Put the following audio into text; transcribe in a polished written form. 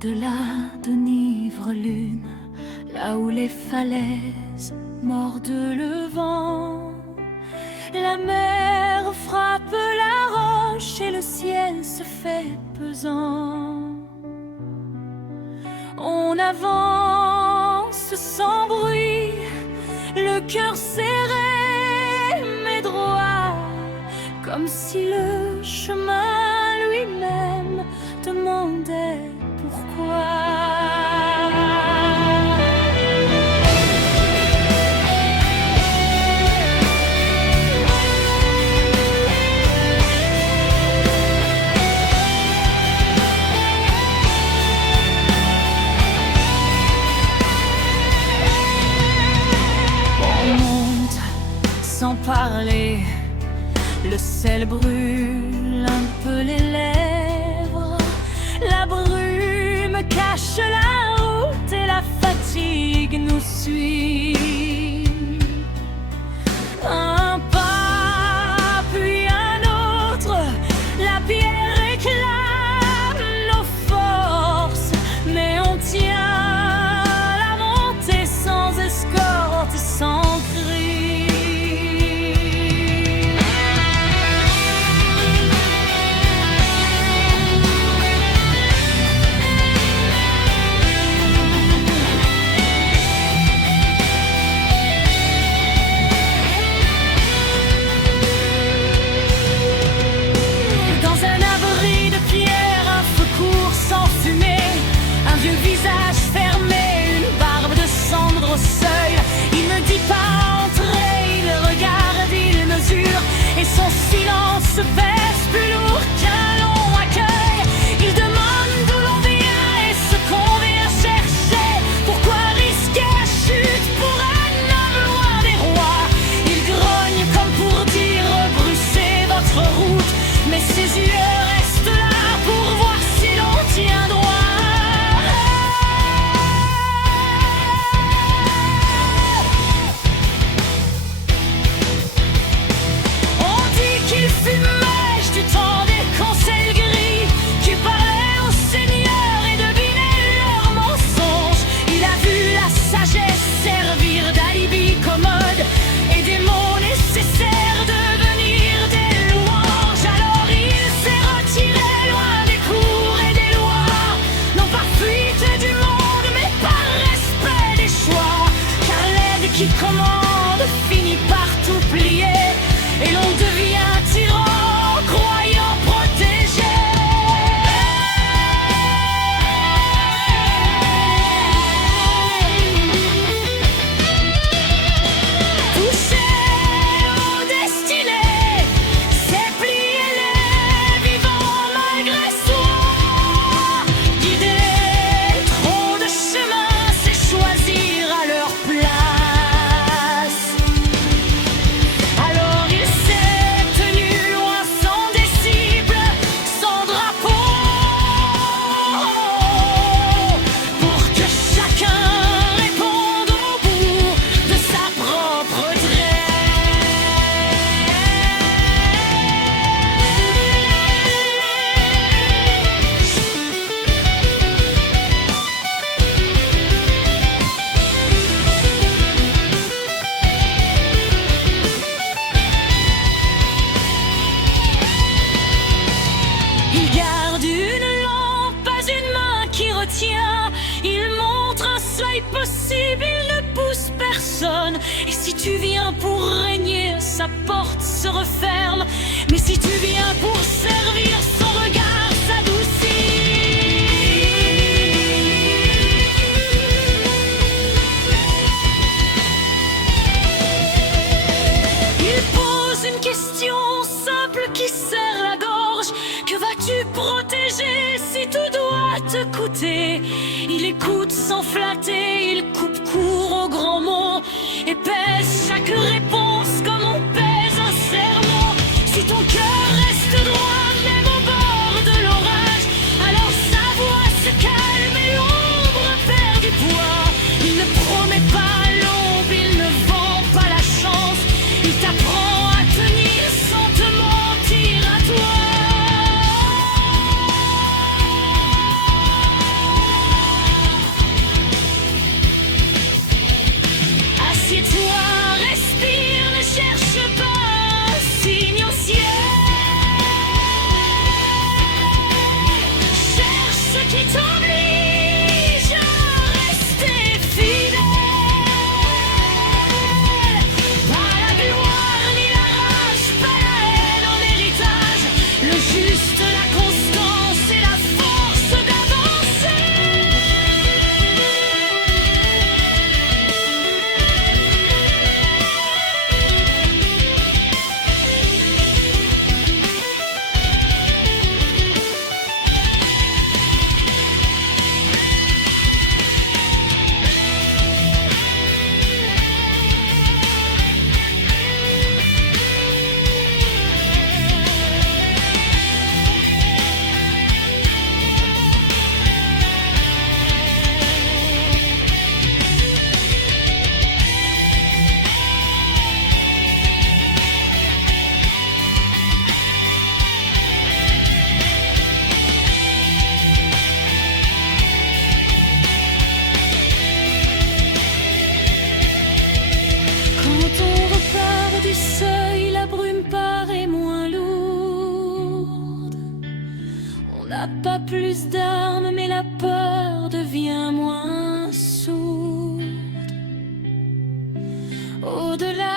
Au-delà de Nivre-Lune, là où les falaises mordent le vent, la mer frappe la roche et le ciel se fait pesant. On avance sans bruit, le cœur serré mais droit, comme si le chemin lui-même demandait pourquoi. Sans parler, le sel brûle un peu les lèvres, la brume cache la route et la fatigue nous suit. Un pas puis un autre, la pierre réclame nos forces, mais on tient la montée sans escorte, sans cri. Et son silence se pèse plus lourd qu'un long accueil. Il demande d'où l'on vient et ce qu'on vient chercher. Pourquoi risquer la chute pour un homme loin des rois? Il grogne comme pour dire rebroussez votre route, mais ses yeux restent là pour voir si l'on tient droit. Qui commande finit par tout plier et l'on devient tyran croyant protégé. Touché aux destinées, c'est plier les vivants malgré soi. Guider trop de chemins, c'est choisir à leur place. Il montre un seuil possible, il ne pousse personne. Et si tu viens pour régner, sa porte se referme. Mais si tu viens pour servir, son regard s'adoucit. Il pose une question simple qui serre la gorge. Que vas-tu protéger si tout doit te coûter? Il écoute sans flatter, il coupe court aux grands mots et pèse chaque réponse comme on pèse un serment. Si ton cœur reste droit même au bord de l'orage, alors sa voix se calme et l'ombre perd du poids. Il ne promet pas l'aube, il ne vend pas la chance, il t'apprend à tenir sans te mentir à toi. Assieds-toi, respire, ne cherche pas, signe au ciel. Cherche ce qui t'oblige à rester fidèle. Pas la gloire ni la rage, pas la haine en héritage. Le juste, la constance et la force d'avancer. Quand on repart du seuil, la brume paraît moins lourde. On n'a pas plus d'armes, mais la peur devient moins sourde. Au-delà